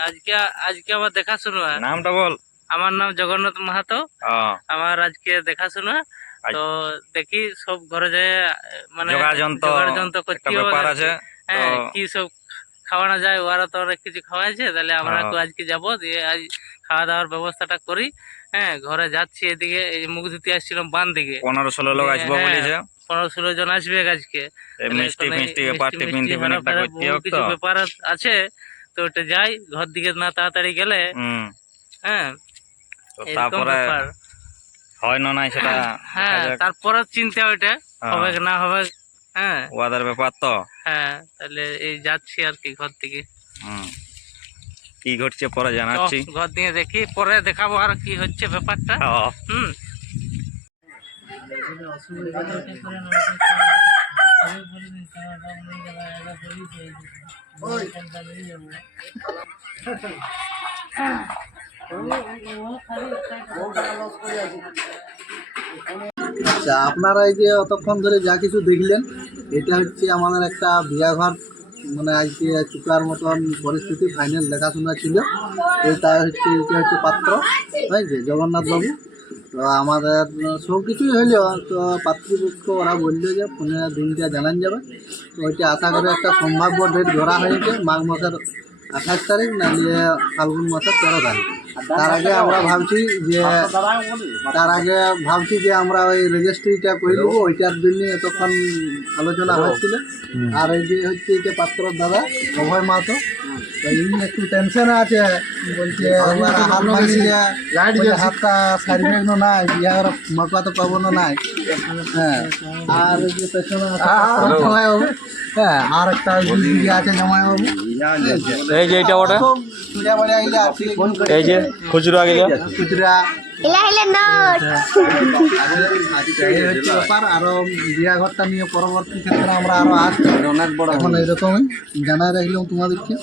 আজকে আজকে আমার দেখাশোনা নামটা বল। আমার নাম জগন্নাথ মাহাতো। আমার আজকে দেখাশোনা তো দেখি সব ঘরে যায় মানে যোগাযন্ত্র করতে হবে ব্যাপার আছে হ্যাঁ কি সব খাওয়ানো যায়? ওরা তো অনেক কিছু খাওয়াইছে তাহলে আমরা হ্যাঁ। আজকে যাব দিয়ে আজ খাওয়া দাওয়ার ব্যবস্থাটা করি। হ্যাঁ ঘরে যাচ্ছি এদিকে এই মুখ ধুতে আসছিলাম বান দিকে। পনেরো ষোলো লোক আসব হ্যাঁ, বলেছে। পনেরো ষোলো জন আসবে আজকে। মিষ্টি মিষ্টি ব্যাপার আছে। তো ওটা যাই ঘর দিকে না তাড়াতাড়ি গেলে হ্যাঁ তারপরে হয় না নাই সেটা? হ্যাঁ তারপরে চিন্তা ওইটা হ্যাঁ, হবে না হবে হ্যাঁ। ওয়াদার ব্যাপার তো? হ্যাঁ তাহলে এই যাচ্ছি আর কি ঘর থেকে হুম। কি ঘটছে পরে জানাচ্ছি। ঘর দিয়ে দেখি পরে দেখাবো আর কি হচ্ছে ব্যাপারটা। হুম। আচ্ছা আপনারা এই যে অতক্ষণ ধরে যা কিছু দেখলেন, এটা হচ্ছে আমাদের একটা বিয়াঘর মানে আজকে চুকার মতন পরিস্থিতি ফাইনাল দেখাশোনা ছিল। এটা হচ্ছে এটা হচ্ছে পাত্র হয়েছে জগন্নাথ বাবু তো আমাদের সব কিছুই হইল তো পাত্রপক্ষ ওরা বলল যে ফোনে দিনটা জানান যাবে। তো ওইটা আশা করে একটা সম্ভাব্য ডেট ধরা হয়েছে মাঘ মাসের আঠাশ তারিখ না নিয়ে ফাল্গুন মাসের তেরো তারিখ। তার আগে আমরা ভাবছি যে তার আগে ভাবছি যে আমরা ওই রেজিস্ট্রিটা করে নেব ওইটার জন্য এতক্ষণ আলোচনা হচ্ছিল। আর এই যে হচ্ছে এটা পাত্র দাদা অভয় মাহাতো এই একটু টেনশনে আছে। বলছে এবার হাত ভাঙিয়ে বলছে হাতটা সারিবে না নাই বিহার তো পাবো না নাই। হ্যাঁ। আর যে পেছনে জামাইবাবু। হ্যাঁ আর একটা আছে জামাইবাবু। এই যে এটা ওটা সব বাড়ি আইলে আর এই যে খুচরা গেলে? আরও বিয়া ঘরটা নিয়ে পরবর্তী ক্ষেত্রে আমরা আরও আসছি অনেক বড় এখন এইরকমই জানাই রাখলাম তোমাদেরকে।